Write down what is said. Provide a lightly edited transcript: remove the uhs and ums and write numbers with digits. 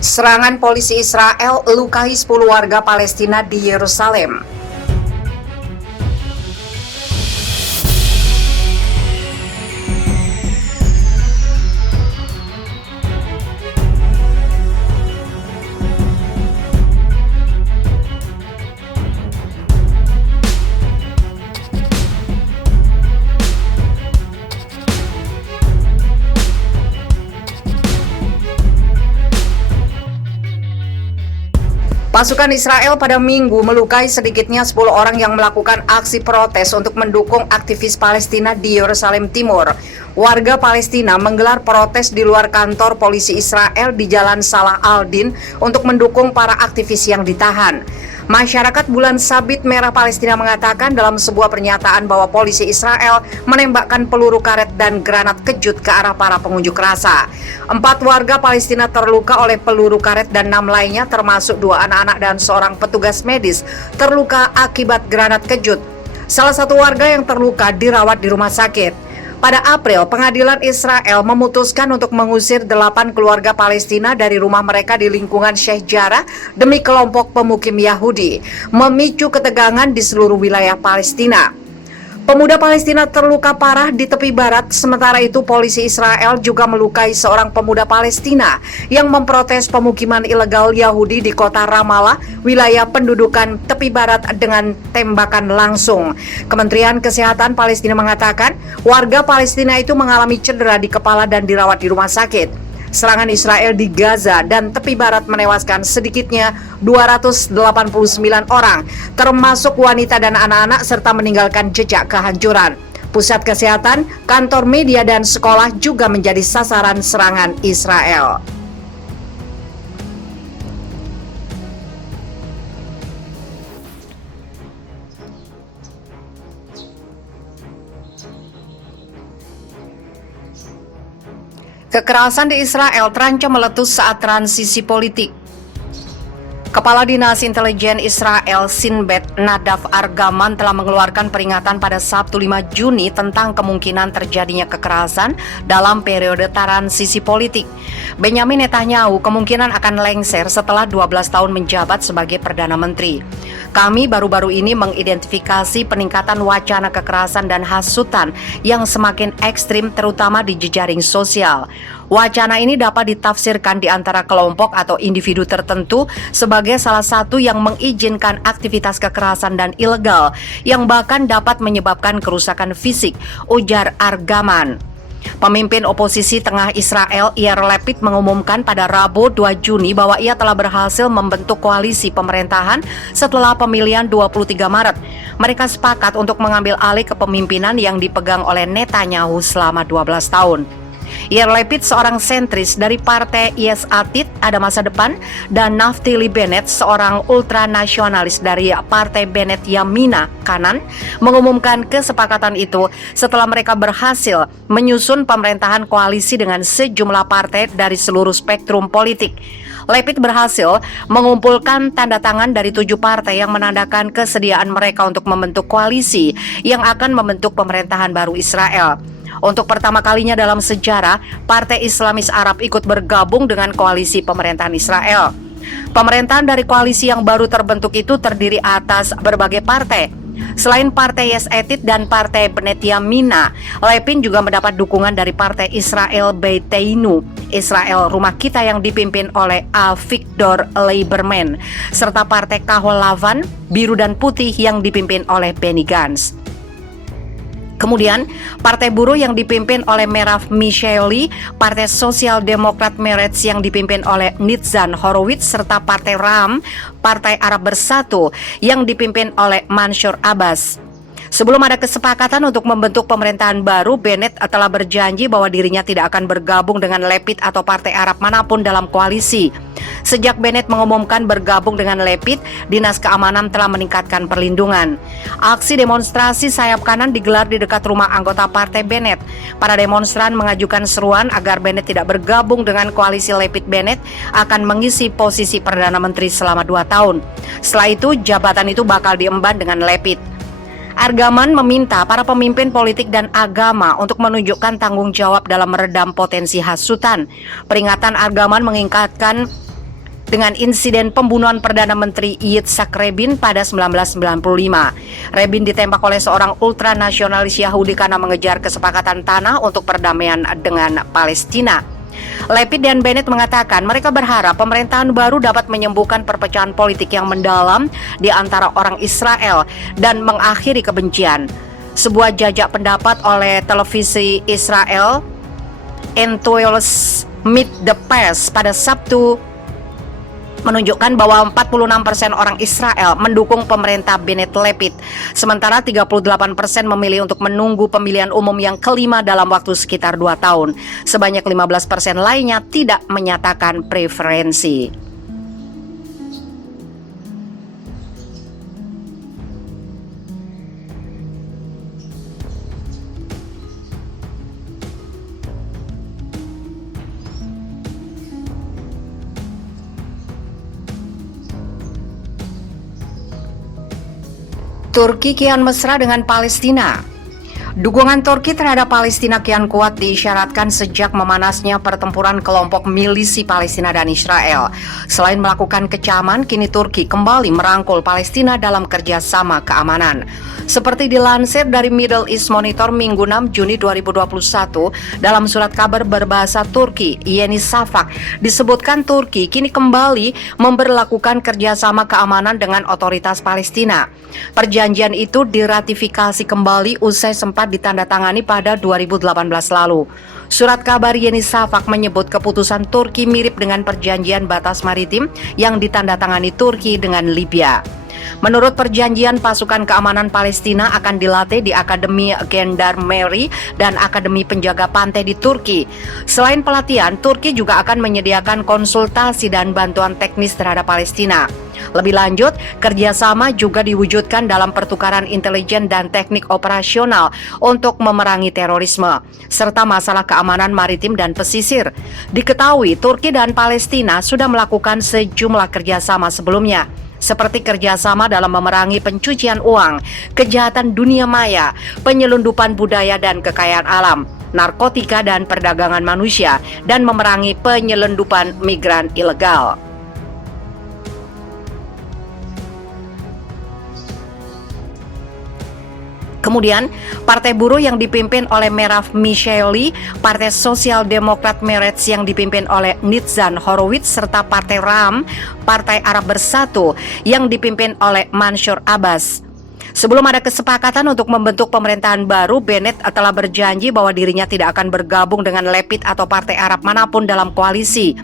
Serangan polisi Israel lukai 10 warga Palestina di Yerusalem. Pasukan Israel pada Minggu melukai sedikitnya 10 orang yang melakukan aksi protes untuk mendukung aktivis Palestina di Yerusalem Timur. Warga Palestina menggelar protes di luar kantor polisi Israel di Jalan Salah al-Din untuk mendukung para aktivis yang ditahan. Masyarakat Bulan Sabit Merah Palestina mengatakan dalam sebuah pernyataan bahwa polisi Israel menembakkan peluru karet dan granat kejut ke arah para pengunjuk rasa. 4 warga Palestina terluka oleh peluru karet dan 6 lainnya termasuk 2 anak-anak dan seorang petugas medis terluka akibat granat kejut. Salah satu warga yang terluka dirawat di rumah sakit. Pada April, pengadilan Israel memutuskan untuk mengusir 8 keluarga Palestina dari rumah mereka di lingkungan Sheikh Jarrah demi kelompok pemukim Yahudi, memicu ketegangan di seluruh wilayah Palestina. Pemuda Palestina terluka parah di tepi barat, sementara itu polisi Israel juga melukai seorang pemuda Palestina yang memprotes pemukiman ilegal Yahudi di kota Ramallah, wilayah pendudukan tepi barat dengan tembakan langsung. Kementerian Kesehatan Palestina mengatakan warga Palestina itu mengalami cedera di kepala dan dirawat di rumah sakit. Serangan Israel di Gaza dan tepi barat menewaskan sedikitnya 289 orang, termasuk wanita dan anak-anak, serta meninggalkan jejak kehancuran. Pusat kesehatan, kantor media, dan sekolah juga menjadi sasaran serangan Israel. Kekerasan di Israel terancam meletus saat transisi politik. Kepala Dinas Intelijen Israel Sinbet Nadav Argaman telah mengeluarkan peringatan pada Sabtu 5 Juni tentang kemungkinan terjadinya kekerasan dalam periode transisi politik. Benyamin Netanyahu kemungkinan akan lengser setelah 12 tahun menjabat sebagai Perdana Menteri. Kami baru-baru ini mengidentifikasi peningkatan wacana kekerasan dan hasutan yang semakin ekstrim terutama di jejaring sosial. Wacana ini dapat ditafsirkan di antara kelompok atau individu tertentu sebagai salah satu yang mengizinkan aktivitas kekerasan dan ilegal yang bahkan dapat menyebabkan kerusakan fisik, ujar Argaman. Pemimpin oposisi tengah Israel Yair Lapid mengumumkan pada Rabu 2 Juni bahwa ia telah berhasil membentuk koalisi pemerintahan setelah pemilihan 23 Maret. Mereka sepakat untuk mengambil alih kepemimpinan yang dipegang oleh Netanyahu selama 12 tahun. Yair Lapid, seorang sentris dari partai Yesh Atid ada masa depan, dan Naftali Bennett, seorang ultranasionalis dari partai Bennett Yamina kanan, mengumumkan kesepakatan itu setelah mereka berhasil menyusun pemerintahan koalisi dengan sejumlah partai dari seluruh spektrum politik. Lapid berhasil mengumpulkan tanda tangan dari 7 partai yang menandakan kesediaan mereka untuk membentuk koalisi yang akan membentuk pemerintahan baru Israel. Untuk pertama kalinya dalam sejarah, Partai Islamis Arab ikut bergabung dengan koalisi pemerintahan Israel. Pemerintahan dari koalisi yang baru terbentuk itu terdiri atas berbagai partai. Selain Partai Yesh Atid dan Partai Bennett Yamina, Lapid juga mendapat dukungan dari Partai Israel Beiteinu, Israel Rumah Kita yang dipimpin oleh Avigdor Lieberman, serta Partai Kahol Lavan, Biru dan Putih yang dipimpin oleh Benny Gantz. Kemudian, Partai Buruh yang dipimpin oleh Merav Michaeli, Partai Sosial Demokrat Meretz yang dipimpin oleh Nitzan Horowitz, serta Partai Ram, Partai Arab Bersatu yang dipimpin oleh Mansyur Abbas. Sebelum ada kesepakatan untuk membentuk pemerintahan baru, Bennett telah berjanji bahwa dirinya tidak akan bergabung dengan Lapid atau partai Arab manapun dalam koalisi. Sejak Bennett mengumumkan bergabung dengan Lapid, Dinas Keamanan telah meningkatkan perlindungan. Aksi demonstrasi sayap kanan digelar di dekat rumah anggota partai Bennett. Para demonstran mengajukan seruan agar Bennett tidak bergabung dengan koalisi Lapid-Bennett akan mengisi posisi Perdana Menteri selama 2 tahun. Setelah itu, jabatan itu bakal diemban dengan Lapid. Argaman meminta para pemimpin politik dan agama untuk menunjukkan tanggung jawab dalam meredam potensi hasutan. Peringatan Argaman mengingatkan dengan insiden pembunuhan Perdana Menteri Yitzhak Rabin pada 1995. Rabin ditembak oleh seorang ultranasionalis Yahudi karena mengejar kesepakatan tanah untuk perdamaian dengan Palestina. Lapid dan Bennett mengatakan mereka berharap pemerintahan baru dapat menyembuhkan perpecahan politik yang mendalam di antara orang Israel dan mengakhiri kebencian. Sebuah jajak pendapat oleh televisi Israel, Entoils Meet the Press pada Sabtu menunjukkan bahwa 46% orang Israel mendukung pemerintah Bennett Lapid, sementara 38% memilih untuk menunggu pemilihan umum yang kelima dalam waktu sekitar 2 tahun. Sebanyak 15% lainnya tidak menyatakan preferensi. Turki kian mesra dengan Palestina. Dukungan Turki terhadap Palestina kian kuat diisyaratkan sejak memanasnya pertempuran kelompok milisi Palestina dan Israel. Selain melakukan kecaman, kini Turki kembali merangkul Palestina dalam kerjasama keamanan. Seperti dilansir dari Middle East Monitor Minggu 6 Juni 2021, dalam surat kabar berbahasa Turki, Yeni Shafak, disebutkan Turki kini kembali memberlakukan kerjasama keamanan dengan otoritas Palestina. Perjanjian itu diratifikasi kembali usai sempat ditandatangani pada 2018 lalu. Surat kabar Yeni Shafak menyebut keputusan Turki mirip dengan perjanjian batas maritim yang ditandatangani Turki dengan Libya. Menurut perjanjian, pasukan keamanan Palestina akan dilatih di Akademi Gendarmerie dan Akademi Penjaga Pantai di Turki. Selain pelatihan, Turki juga akan menyediakan konsultasi dan bantuan teknis terhadap Palestina. Lebih lanjut, kerjasama juga diwujudkan dalam pertukaran intelijen dan teknik operasional untuk memerangi terorisme, serta masalah keamanan maritim dan pesisir. Diketahui, Turki dan Palestina sudah melakukan sejumlah kerjasama sebelumnya, seperti kerjasama dalam memerangi pencucian uang, kejahatan dunia maya, penyelundupan budaya dan kekayaan alam, narkotika dan perdagangan manusia, dan memerangi penyelundupan migran ilegal. Kemudian, Partai Buruh yang dipimpin oleh Merav Michaeli, Partai Sosial Demokrat Meretz yang dipimpin oleh Nitzan Horowitz, serta Partai RAM, Partai Arab Bersatu yang dipimpin oleh Mansyur Abbas. Sebelum ada kesepakatan untuk membentuk pemerintahan baru, Bennett telah berjanji bahwa dirinya tidak akan bergabung dengan Lapid atau partai Arab manapun dalam koalisi.